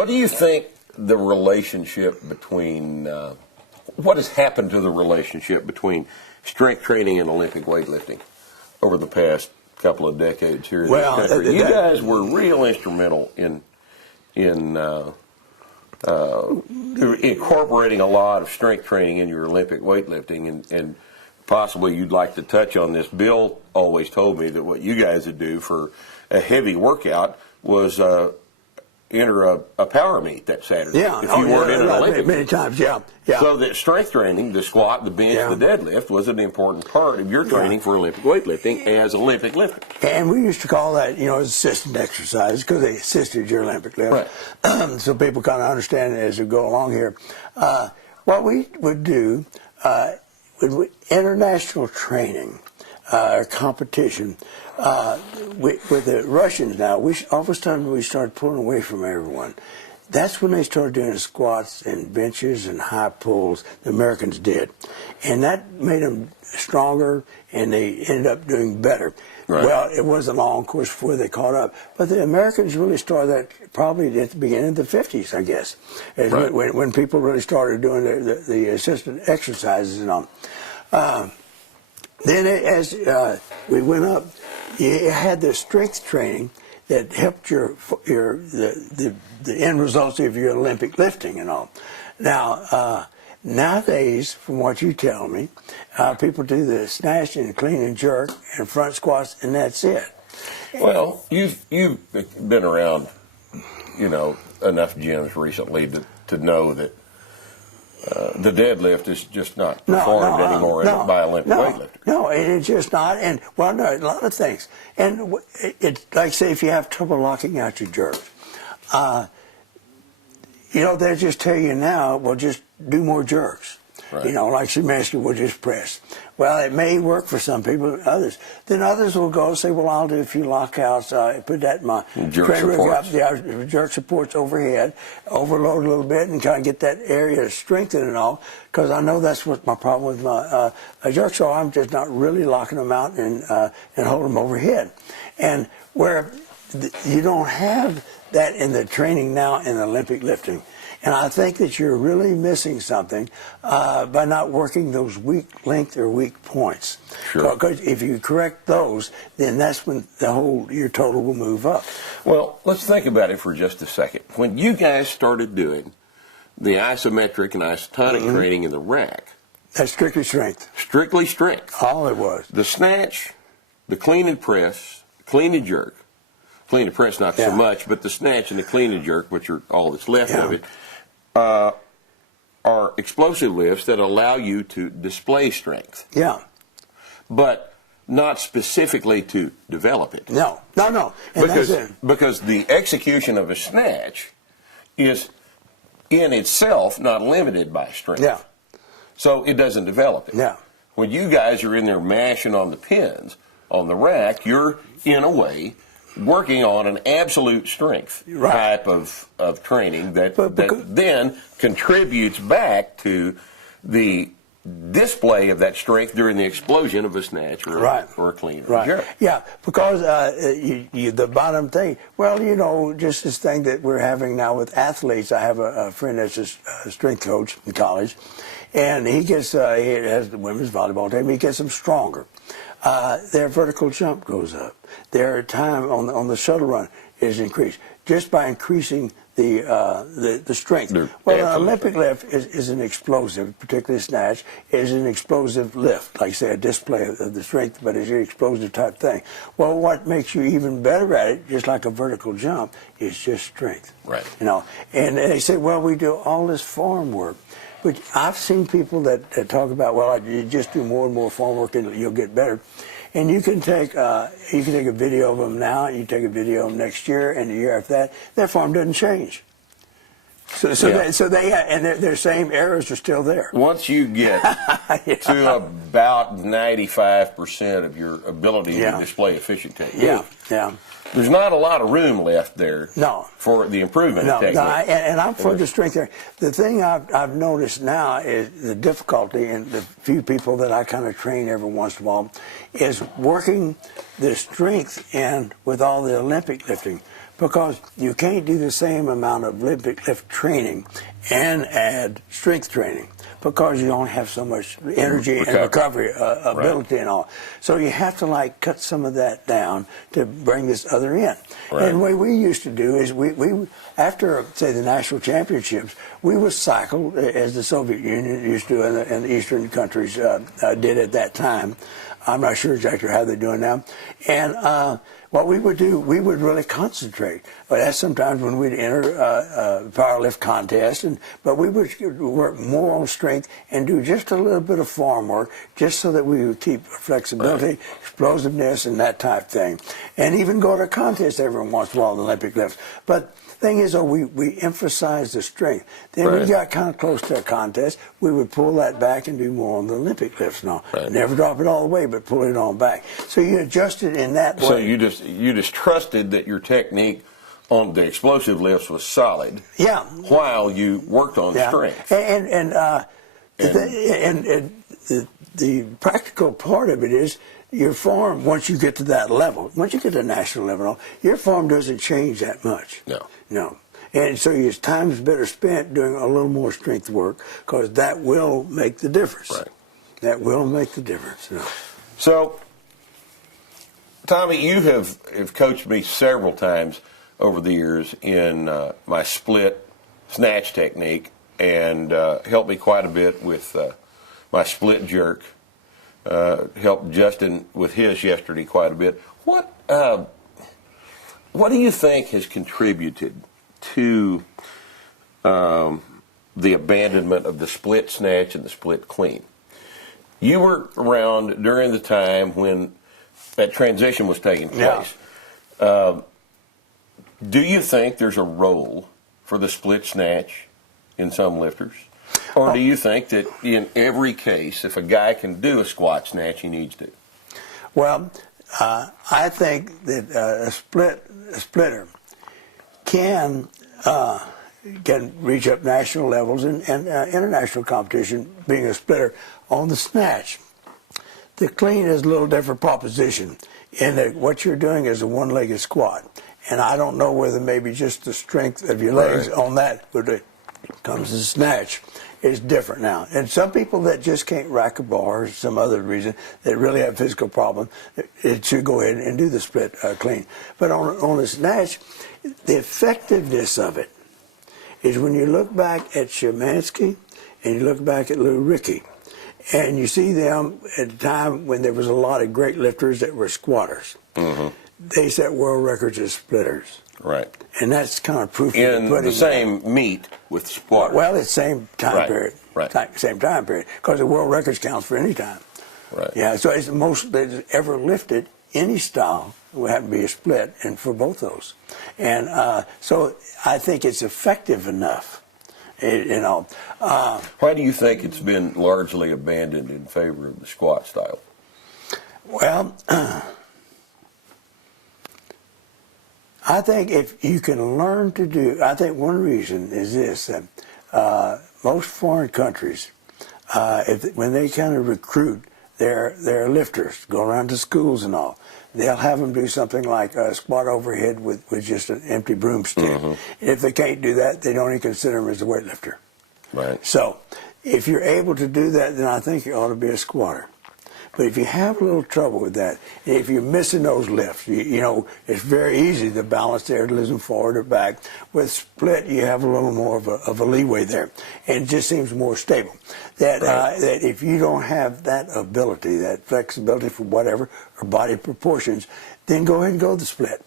What do you think the relationship between, what has happened to the relationship between strength training and Olympic weightlifting over the past couple of decades here in this country? You guys were real instrumental in incorporating a lot of strength training in your Olympic weightlifting, and possibly you'd like to touch on this. Bill always told me that what you guys would do for a heavy workout was enter a power meet that Saturday. Yeah, if you weren't in an Olympic many times. Yeah. So that strength training, the squat, the bench, the deadlift, was an important part of your training for Olympic weightlifting as Olympic lifter. And we used to call that, assistant exercise because they assisted your Olympic lift. Right. So people kind of understand it as we go along here. What we would do with international training or competition, with the Russians now, all of a sudden we started pulling away from everyone. That's when they started doing squats and benches and high pulls. The Americans did. And that made them stronger, and they ended up doing better. Right. Well, it wasn't long, of course, before they caught up. But the Americans really started that probably at the beginning of the 50s, I guess, right. when people really started doing the assisted exercises and all. Then as we went up, you had the strength training that helped the end results of your Olympic lifting and all. Now, nowadays, from what you tell me, people do the snatch and clean and jerk and front squats, and that's it. Well, you've been around, enough gyms recently to know that the deadlift is just not performed anymore by Olympic weightlifters. No, it's just not. And, a lot of things. And it's like, say, if you have trouble locking out your jerks, they'll just tell you now, well, just do more jerks. Right. Like Semester will just press. Well, it may work for some people, others. Then others will go and say, well, I'll do a few lockouts. Put that in my jerk supports overhead, overload a little bit, and kind of get that area strengthened and all, because I know that's what my problem with my jerks. So I'm just not really locking them out and holding them overhead. And where you don't have that in the training now in Olympic lifting. And I think that you're really missing something by not working those weak length or weak points. Sure. Because if you correct those, then that's when your total will move up. Well, let's think about it for just a second. When you guys started doing the isometric and isotonic training in the rack, that's strictly strength. Strictly strength. All it was. The snatch, the clean and press, clean and jerk. Clean and press not so much, but the snatch and the clean and jerk, which are all that's left of it, are explosive lifts that allow you to display strength. Yeah. But not specifically to develop it. No. And because the execution of a snatch is in itself not limited by strength. Yeah. So it doesn't develop it. Yeah. When you guys are in there mashing on the pins on the rack, you're, in a way, working on an absolute strength type of training that then contributes back to the display of that strength during the explosion of a snatch or a clean or a jerk. Yeah, because the bottom thing, just this thing that we're having now with athletes. I have a friend that's a strength coach in college, and he has the women's volleyball team. He gets them stronger. Their vertical jump goes up. Their time on the shuttle run is increased just by increasing the strength. Well, an Olympic lift is an explosive, particularly snatch, is an explosive lift, like say a display of the strength, but it's an explosive type thing. Well, what makes you even better at it, just like a vertical jump, is just strength. Right. And they say, well, we do all this form work. But I've seen people that talk about, well, you just do more and more form work and you'll get better. And you can take a video of them now, and you take a video of them next year, and the year after that, their form doesn't change. Their same errors are still there. Once you get to about 95% of your ability to display efficient technique, there's not a lot of room left there. No. For the improvement of technique. And I'm for the strength there. The thing I've noticed now is the difficulty, and the few people that I kind of train every once in a while, is working the strength in with all the Olympic lifting, because you can't do the same amount of Olympic lift training and add strength training, because you don't have so much energy and recovery ability and all. So you have to like cut some of that down to bring this other in. Right. And the way we used to do is we after, say, the national championships, we would cycle, as the Soviet Union used to and the Eastern countries did at that time. I'm not sure exactly how they're doing now. And what we would do, we would really concentrate. But that's sometimes when we'd enter a power lift contest, but we would work more on strength and do just a little bit of farm work, just so that we would keep flexibility, explosiveness, and that type thing. And even go to a contest every once in a while in the Olympic lifts. But thing is, though, we emphasize the strength. Then we got kind of close to a contest, we would pull that back and do more on the Olympic lifts now. Never drop it all the way, but pull it on back. So you adjust it in that way. So you just trusted that your technique on the explosive lifts was solid. Yeah. While you worked on strength. And the practical part of it is, your form, once you get to that level, once you get to national level, your form doesn't change that much. No. And so your time is better spent doing a little more strength work, because that will make the difference. Right. That will make the difference. So, Tommy, you have coached me several times over the years in my split snatch technique, and helped me quite a bit with my split jerk. Helped Justin with his yesterday quite a bit. What do you think has contributed to the abandonment of the split snatch and the split clean? You were around during the time when that transition was taking place. Do you think there's a role for the split snatch in some lifters? Or do you think that in every case, if a guy can do a squat snatch, he needs to? Well, I think that a splitter can reach up national levels and international competition being a splitter on the snatch. The clean is a little different proposition in that what you're doing is a one-legged squat. And I don't know whether maybe just the strength of your legs on that, when it comes to the snatch, is different now. And some people that just can't rack a bar, or some other reason, that really have physical problem, it should go ahead and do the split clean. But on the snatch, the effectiveness of it is when you look back at Szymanski and you look back at Lou Ricky, and you see them at a time when there was a lot of great lifters that were squatters. They set world records as splitters. Right. And that's kind of proof. In the same meet with squatters. Well, it's same time period. Right. Same time period. Because the world records counts for any time. Right. Yeah, so it's the most that's ever lifted, any style, would have to be a split, and for both those. And so I think it's effective enough. Why do you think it's been largely abandoned in favor of the squat style? Well, I think if you can learn to do, I think one reason is this, that most foreign countries, when they kind of recruit their lifters, go around to schools and all, they'll have them do something like a squat overhead with just an empty broomstick. If they can't do that, they don't even consider them as a weightlifter. Right. So if you're able to do that, then I think you ought to be a squatter. But if you have a little trouble with that, if you're missing those lifts, you know, it's very easy to balance there, to listen forward or back. With split, you have a little more of a leeway there. And it just seems more stable. That if you don't have that ability, that flexibility for whatever, or body proportions, then go ahead and go the split.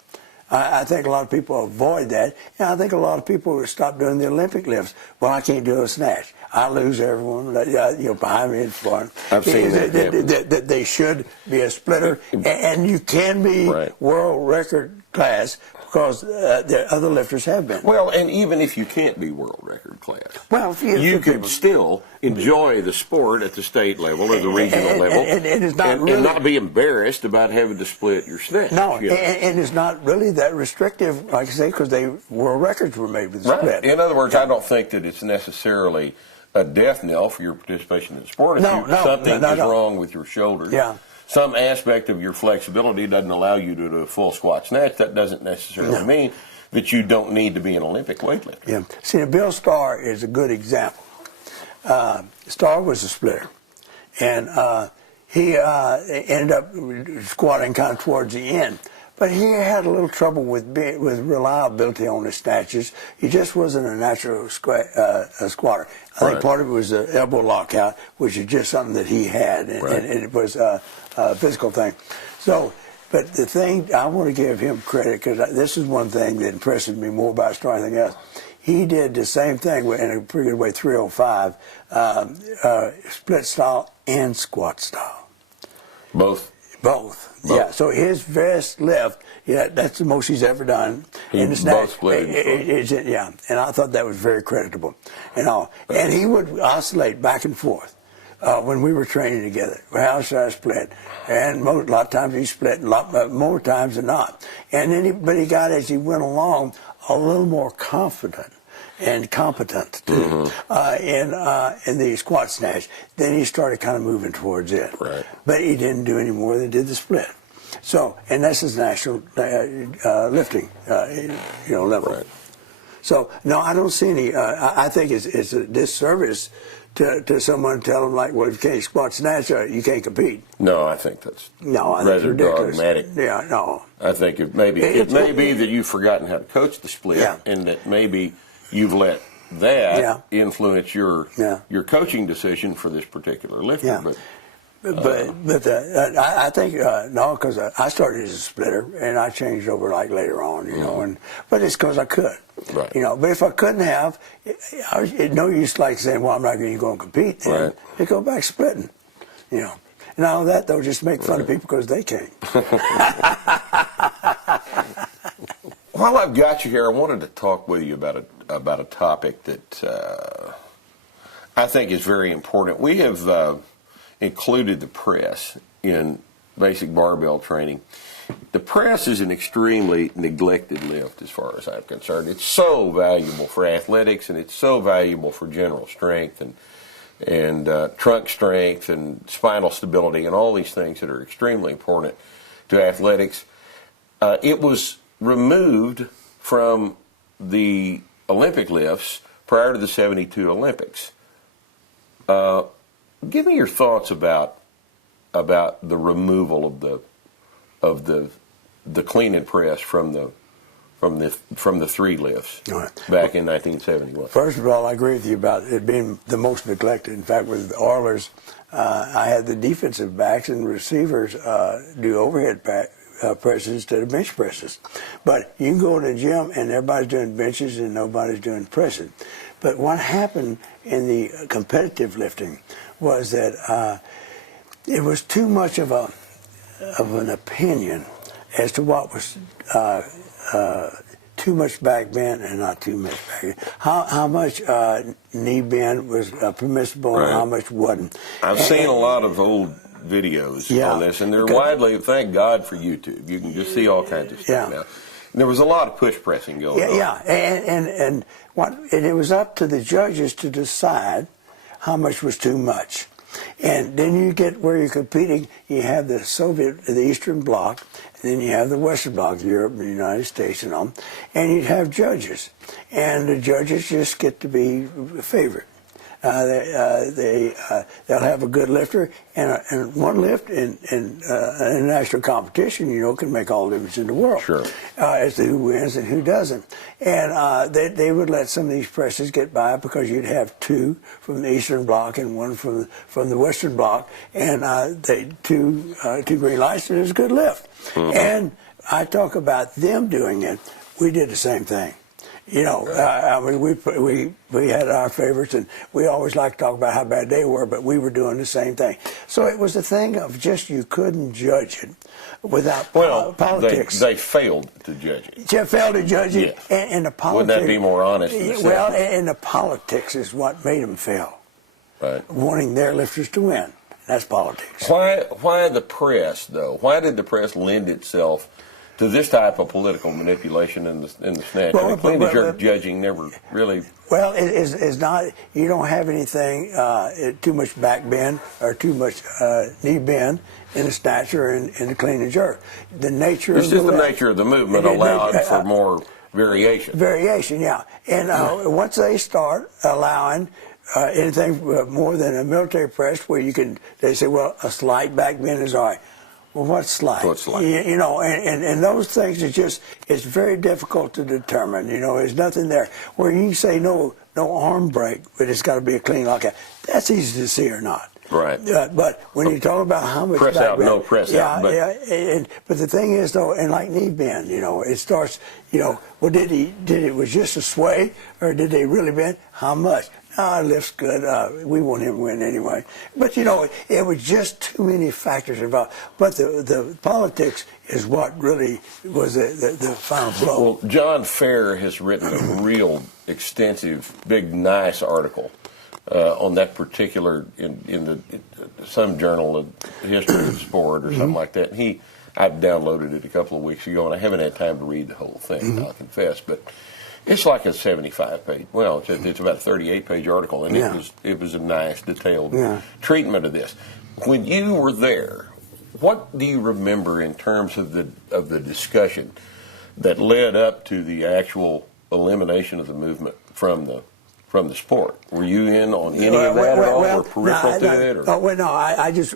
I think a lot of people avoid that, and I think a lot of people will stop doing the Olympic lifts. Well, I can't do a snatch. I lose everyone, behind me and front. I've seen that. They should be a splitter, and you can be world record class, because the other lifters have been. Well, and even if you can't be world record class, well, you can still enjoy the sport at the state level or the regional level, and not be embarrassed about having to split your snatch. No, and it's not really that restrictive, like I say, because world records were made with the split. In other words, I don't think that it's necessarily a death knell for your participation in the sport. If something is wrong with your shoulders, some aspect of your flexibility doesn't allow you to do a full squat snatch, that doesn't necessarily mean that you don't need to be an Olympic weightlifter. Yeah. See, Bill Starr is a good example. Starr was a splitter, and he ended up squatting kind of towards the end. But he had a little trouble with reliability on his snatches. He just wasn't a natural squatter. I think part of it was the elbow lockout, which is just something that he had, and it was a physical thing. So, but the thing, I want to give him credit, because this is one thing that impresses me more about Starr than anything else. He did the same thing in a pretty good way, 305, split style and squat style. Both. Yeah, so his best lift, that's the most he's ever done. He both split. And I thought that was very creditable. And he would oscillate back and forth when we were training together. How should I split? And a lot of times he split, a lot more times than not. And then but he got, as he went along, a little more confident and competent too in the squat snatch. Then he started kind of moving towards it. Right. But he didn't do any more than did the split. So, and that's his national lifting, level. Right. So, no, I don't see any. I think it's a disservice to someone to tell them, like, well, if you can't squat snatch, you can't compete. No, I think that's rather dogmatic. Yeah, no. I think it may be that you've forgotten how to coach the split, and that maybe you've let that influence your coaching decision for this particular lifter. Yeah. But I think no, because I started as a splitter and I changed over like later on, but it's because I could, But if I couldn't have, it's no use like saying, well, I'm not going to go and compete. Then they go back splitting, And all that though, just make fun of people because they can't. While I've got you here, I wanted to talk with you about a topic that I think is very important. We have included the press in basic barbell training. The press is an extremely neglected lift as far as I'm concerned. It's so valuable for athletics, and it's so valuable for general strength and trunk strength and spinal stability and all these things that are extremely important to athletics. It was removed from the Olympic lifts prior to the '72 Olympics. Give me your thoughts about the removal of the clean and press from the three lifts back in 1971. First of all, I agree with you about it being the most neglected. In fact, with the Oilers, I had the defensive backs and receivers do overhead presses instead of bench presses. But you can go to the gym and everybody's doing benches and nobody's doing presses. But what happened in the competitive lifting was that it was too much of an opinion as to what was too much back bend and not too much back bend. How much knee bend was permissible and how much wasn't. I've seen a lot of old videos on this, and they're widely, thank God for YouTube. You can just see all kinds of stuff now. And there was a lot of push pressing going on. Yeah, and it was up to the judges to decide how much was too much. And then you get where you're competing, you have the Eastern Bloc, and then you have the Western Bloc, Europe and the United States and all, and you'd have judges. And the judges just get to be favored. They'll have a good lifter, and one lift in international competition, can make all the difference in the world. Sure. As to who wins and who doesn't. And they would let some of these presses get by because you'd have two from the Eastern Bloc and one from the Western Bloc, and two green lights, and it was a good lift. And I talk about them doing it. We did the same thing. You know, I mean, we had our favorites, and we always liked to talk about how bad they were, but we were doing the same thing. So it was a thing of just you couldn't judge it without politics. They failed to judge it. They failed to judge it, and the politics. Wouldn't that be more honest? Well, and the politics is what made them fail. Right. Wanting their lifters to win. That's politics. Why the press, though? Why did the press lend itself to this type of political manipulation in the snatch? Well, clean and jerk judging never really. Well, it's not. You don't have anything too much back bend or too much knee bend in the snatch or in the clean and jerk. The nature. It's just the nature of the movement allowed for more variation. Variation, yeah. And once they start allowing anything more than a military press, where they say, well, a slight back bend is all right. Well, what's slight? What's slight? You know, and those things it's very difficult to determine. You know, there's nothing there where you can say no arm break, but it's got to be a clean lockout. That's easy to see or not. Right. But when you talk about how much press back out, bend, no press out. But the thing is, though, and like knee bend, you know, it starts. You know, well, did it was just a sway, or did they really bend? How much? Lift's good. We want him to win anyway. But, you know, it was just too many factors involved. But the politics is what really was the final blow. Well, John Fair has written a real extensive, big, nice article on that particular, in some journal of history of the sport or something like that. And I've downloaded it a couple of weeks ago, and I haven't had time to read the whole thing, I'll confess. But it's like a 75-page. Well, it's about a 38-page article, and it was a nice, detailed treatment of this. When you were there, what do you remember in terms of the discussion that led up to the actual elimination of the movement from the sport? Were you in on any of that at all, or peripheral to it? Or?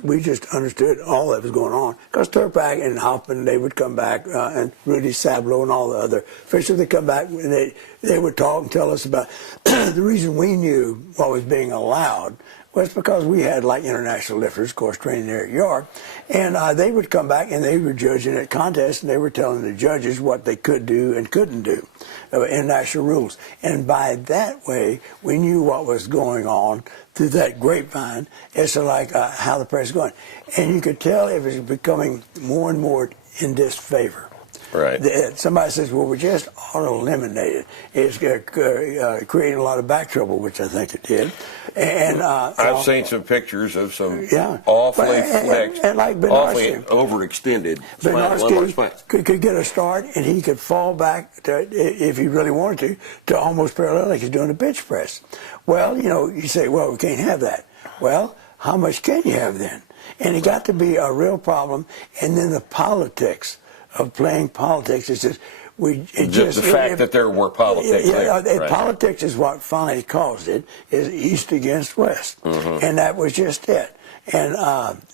We just understood all that was going on. Because Turpak and Hoffman, they would come back, and Rudy Sablo and all the other officials, would come back, and they would talk and tell us about the reason we knew what was being allowed was because we had, like, international lifters, of course, training there at York, and they would come back and they were judging at contests, and they were telling the judges what they could do and couldn't do, international rules. And by that way, we knew what was going on through that grapevine as to, like, how the press is going. And you could tell it was becoming more and more in disfavor. Right. Somebody says, well, we just ought to eliminate it. It's creating a lot of back trouble, which I think it did. And I've seen some pictures of some awfully flexed, and like awfully overextended spines. Could get a start, and he could fall back, if he really wanted to almost parallel like he's doing a bench press. Well, you know, you say, well, we can't have that. Well, how much can you have then? And it got to be a real problem. And then the politics of playing politics is just the fact that there were politics there. Politics is what finally caused it, is East against West. And that was just it. And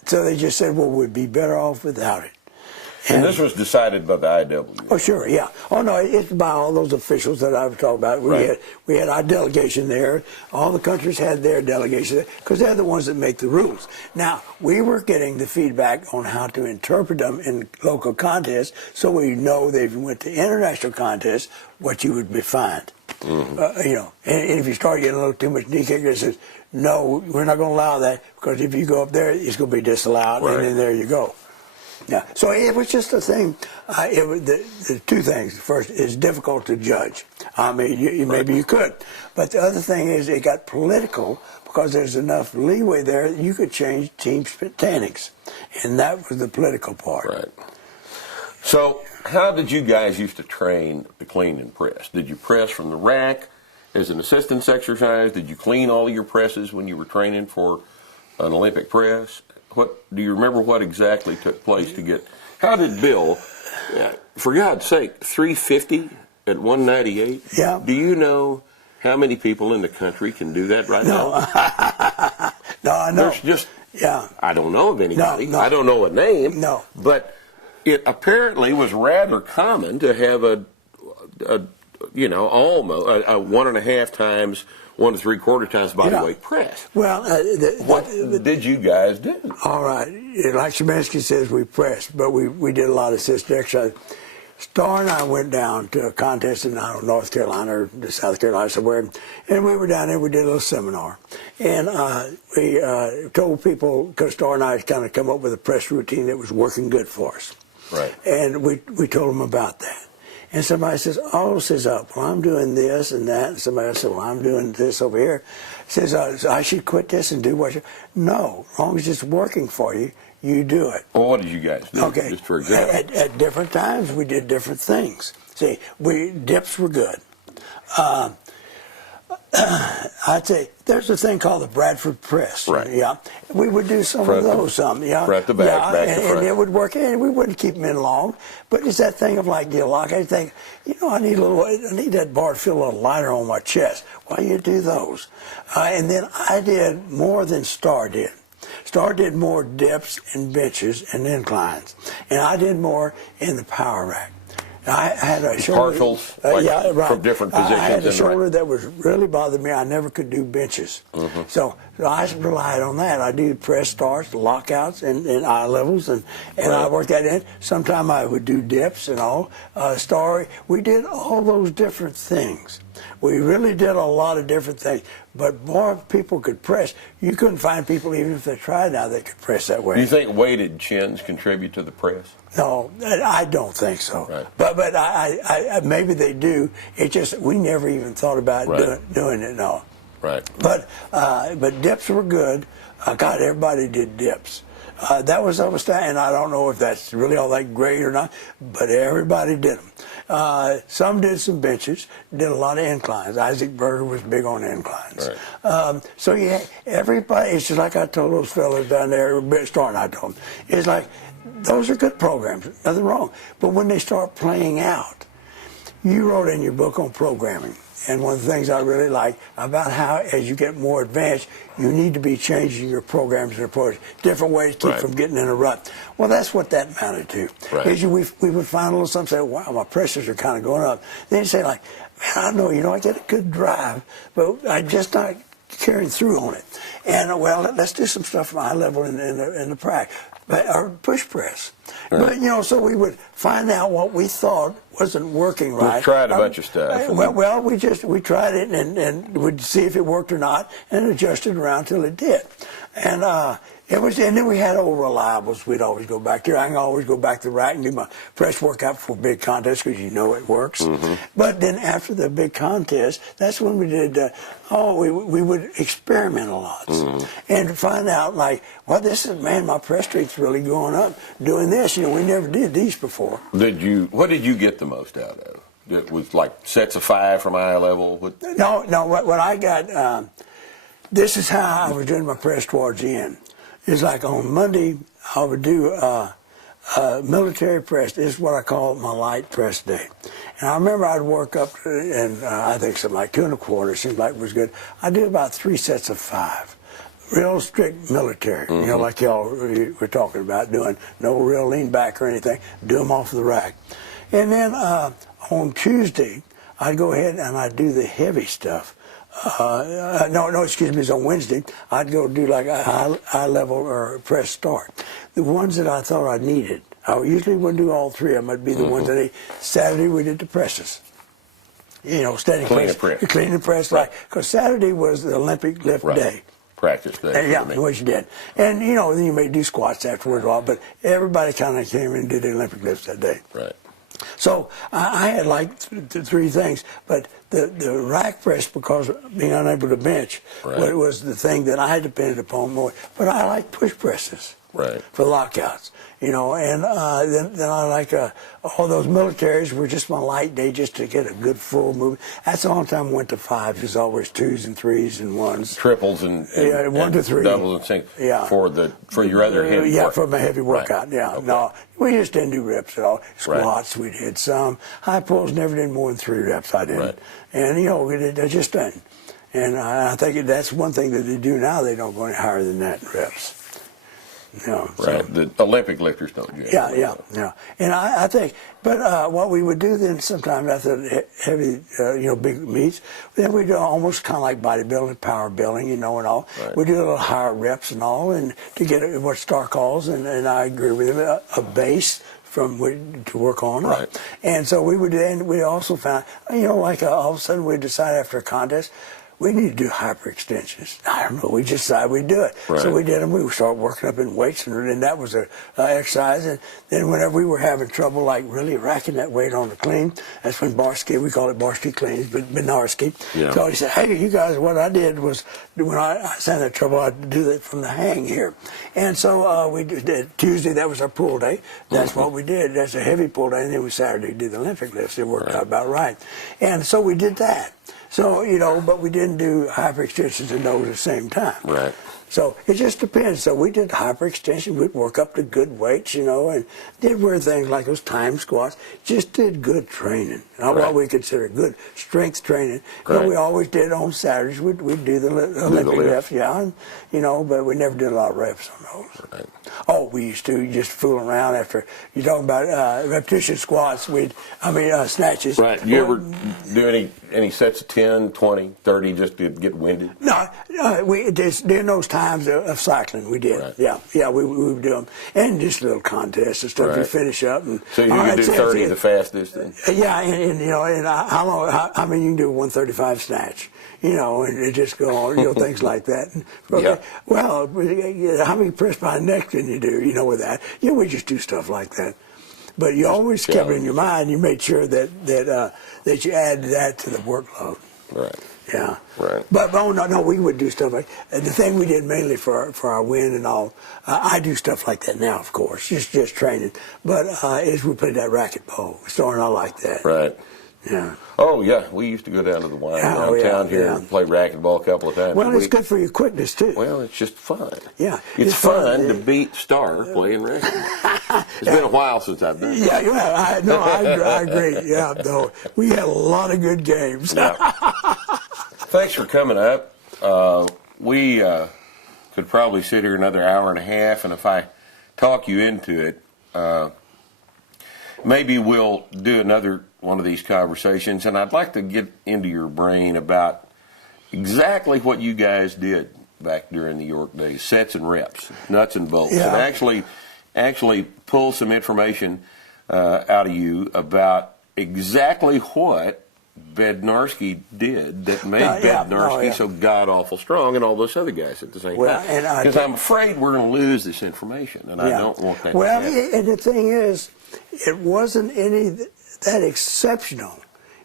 so they just said, well, we'd be better off without it. And this was decided by the IW. Oh, sure, yeah. Oh, no, it's by all those officials that I've talked about. We had our delegation there. All the countries had their delegation there because they're the ones that make the rules. Now, we were getting the feedback on how to interpret them in local contests, so we know that if you went to international contests, what you would be fined. You know, and if you start getting a little too much knee kick, it says, no, we're not going to allow that because if you go up there, it's going to be disallowed, and then there you go. Yeah, so it was just a thing. It was the two things. First, it's difficult to judge. I mean, maybe you could, but the other thing is it got political because there's enough leeway there that you could change team standings, and that was the political part. Right. So, how did you guys used to train the clean and press? Did you press from the rack as an assistance exercise? Did you clean all of your presses when you were training for an Olympic press? What do you remember? What exactly took place to get? How did Bill? For God's sake, 350 at 198. Yeah. Do you know how many people in the country can do that right now? No, I know. There's just I don't know of anybody. No. I don't know a name. No. But it apparently was rather common to have a almost a 1.5 times, 1 3/4 times body weight press. Well, what did you guys do? All right, like Szymanski says, we pressed, but we did a lot of assisted exercise. Star and I went down to a contest in, I don't know, North Carolina or South Carolina somewhere, and we were down there. We did a little seminar, and we told people, because Star and I had kind of come up with a press routine that was working good for us. Right. And we told them about that. And somebody says, well, I'm doing this and that. And somebody else said, well, I'm doing this over here. Says, so I should quit this and do what you... No, as long as it's working for you, you do it. Well, what did you guys do? Okay. Just for example. At different times, we did different things. See, dips were good. I'd say there's a thing called the Bradford press. Right. Yeah. We would do some of those. Yeah. Front to back, back to front. And it would work. And we wouldn't keep them in long. But it's that thing of like, you lock. I think, I need that bar to feel a little lighter on my chest. Why you do those? And then I did more than Star did. Star did more dips and benches and inclines. And I did more in the power rack. I had a shoulder, partials, from different positions. I had a shoulder that was really bothering me. I never could do benches. Mm-hmm. So I relied on that. I do press starts, lockouts, and eye levels, and I worked that in. Sometimes I would do dips and all. We did all those different things. We really did a lot of different things. But more people could press. You couldn't find people, even if they tried now, they could press that way. Do you think weighted chins contribute to the press? No, I don't think so. Right. But I maybe they do. It's just we never even thought about doing it. No. Right. But dips were good. God, everybody did dips. That was and I don't know if that's really all that great or not, but everybody did them. Some did some benches, did a lot of inclines. Isaac Berger was big on inclines. Right. So yeah, everybody, it's just like I told those fellas down there, starting I told them, it's like, those are good programs, nothing wrong. But when they start playing out, you wrote in your book on programming, and one of the things I really like about how, as you get more advanced, you need to be changing your programs and approach, different ways to keep from getting in a rut. Well, that's what that amounted to. Right. Is we would find a little something, say, wow, my pressures are kind of going up. Then you say, like, man, I know, I get a good drive, but I'm just not carrying through on it. And, well, let's do some stuff from high level in the prac. Or push press. Right. But, so we would find out what we thought wasn't working right. We tried a bunch of stuff. Well, we tried it and would see if it worked or not and adjusted around till it did. And and then we had old reliables we'd always go back to. I can always go back to the rack and do my press workout for big contests because it works. Mm-hmm. But then after the big contest, that's when we did, we would experiment a lot. Mm-hmm. And find out, like, well, my press streak's really going up doing this. We never did these before. What did you get the most out of? It was like sets of 5 from eye level? No, what I got, this is how I was doing my press towards the end. It's like on Monday, I would do military press. This is what I call my light press day. And I remember I'd work up to, and I think something like 2 1/4 seemed like it was good. I did about 3 sets of 5. Real strict military, mm-hmm. Like y'all were talking about doing. No real lean back or anything. Do them off the rack. And then on Tuesday, I'd go ahead and I'd do the heavy stuff. It's on Wednesday. I'd go do like a high level or press start. The ones that I thought I needed, I usually wouldn't do all 3 of them. It'd be the ones that I Saturday we did the presses. Standing press. Clean the press, right. Because Saturday was the Olympic lift day. Practice day. Which you did. And, then you may do squats afterwards, but everybody kind of came in and did the Olympic lifts that day. Right. So I had like 3 things, but the rack press, because of being unable to bench, was the thing that I depended upon more. But I like push presses for lockouts, and then I like all those militaries were just my light day just to get a good full movement. That's the only time I went to 5. It was always 2s and 3s and 1s. Triples and 1 to 3. Doubles and singles. Yeah. For your other heavy work. For my heavy workout. Right. Yeah. Okay. No, we just didn't do reps at all. Squats we did some. High pulls never did more than 3 reps. I didn't. Right. And they just didn't. And I think that's one thing that they do now. They don't go any higher than that in reps. Right. The Olympic lifters don't do it. Yeah. And I think, but what we would do then sometimes after the heavy, big meets, then we'd do almost kind of like bodybuilding, power building, and all. Right. We do a little higher reps and all, and to get what Star calls, and I agree with him, a base to work on Right. up. And so we would, and we also found, like all of a sudden we decided after a contest, we need to do hyperextensions. I don't know. We just decided we'd do it. Right. So we did them. We started working up in weights, and that was a exercise. And then whenever we were having trouble, like really racking that weight on the clean, that's when Barsky, we call it Barsky cleans, but Benarski. Yeah. So he said, hey, you guys, what I did was when I was in that trouble, I'd do that from the hang here. And so we did Tuesday. That was our pull day. That's what we did. That's a heavy pull day. And then we Saturday did the Olympic lifts. It worked out about right. And so we did that. So, but we didn't do hyperextensions and those at the same time. Right. So it just depends. So we did hyperextension. We'd work up to good weights, and did weird things like those time squats. Just did good training. What we consider good strength training. Right. We always did on Saturdays. We'd do the Olympic lift, and, but we never did a lot of reps on those. Right. Oh, we used to just fool around after you're talking about repetition squats. Snatches. Right. You ever do any sets of 10, 20, 30 just to get winded? No, during those times of cycling, we did. Right. Yeah, we would do them. And just little contests and stuff to finish up. And, so you can do 30 the fastest? Yeah, and how long, I mean, you can do a 135 snatch, and it just go on, things like that. Yeah. Well, how many press behind neck can you do, with that? We just do stuff like that. But you always kept it in your mind. You made sure that you added that to the workload. Right. Yeah. Right. But no, we would do stuff like the thing we did mainly for our win and all. I do stuff like that now, of course, just training. But is we played that racquetball. Starting out like that. Right. Yeah. Oh yeah, we used to go down to the wine downtown here and play racquetball a couple of times. Well, it's good for your quickness too. Well, it's just fun. Yeah. It's fun to beat Star playing racquetball. It's been a while since I've done it. I agree. Yeah, no, we had a lot of good games. Yeah. Thanks for coming up. We could probably sit here another hour and a half, and if I talk you into it, maybe we'll do another one of these conversations, and I'd like to get into your brain about exactly what you guys did back during the York days, sets and reps, nuts and bolts, and actually pull some information out of you about exactly what Bednarski did that made Bednarski so god-awful strong and all those other guys at the same time. Because I'm afraid we're going to lose this information, and I don't want that to happen. And the thing is, it wasn't any that exceptional.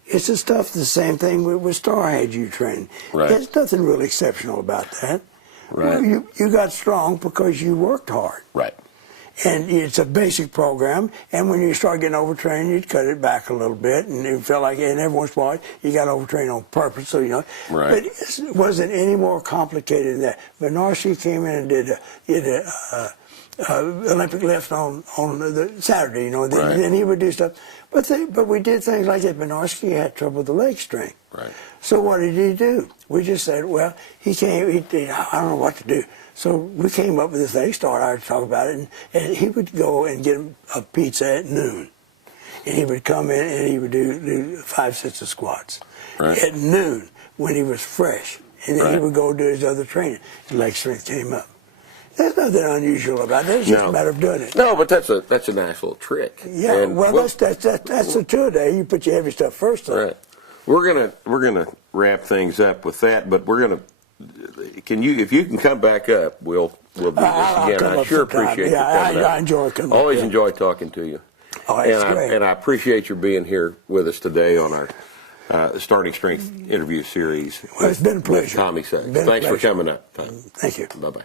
It's the same thing with Star had you train. Right. There's nothing really exceptional about that. Right. You got strong because you worked hard. Right. And it's a basic program, and when you start getting overtrained, you'd cut it back a little bit, and it felt like, and every once in a while, you got overtrained on purpose, so Right. But it wasn't any more complicated than that. Benarski came in and did a Olympic lift on the Saturday, Right. and he would do stuff. But we did things like that. Benarski had trouble with the leg strength. Right. So what did he do? We just said, well, I don't know what to do. So we came up with this thing, started to talk about it, and he would go and get him a pizza at noon. And he would come in and he would do 5 sets of squats at noon when he was fresh. And then he would go do his other training. His leg strength came up. There's nothing unusual about it. It's just a matter of doing it. No, but that's a nice little trick. Yeah, and that's the two-a-day. You put your heavy stuff first. Though. Right. We're gonna wrap things up with that, but we're gonna. If you can come back up, we'll do this again. I sure appreciate you coming up. I enjoy coming. Always enjoy talking to you. Oh, that's great. And I appreciate your being here with us today on our Starting Strength interview series. Well, it's been a pleasure. With Tommy Suggs. Thanks for coming up. Thank you. Bye-bye.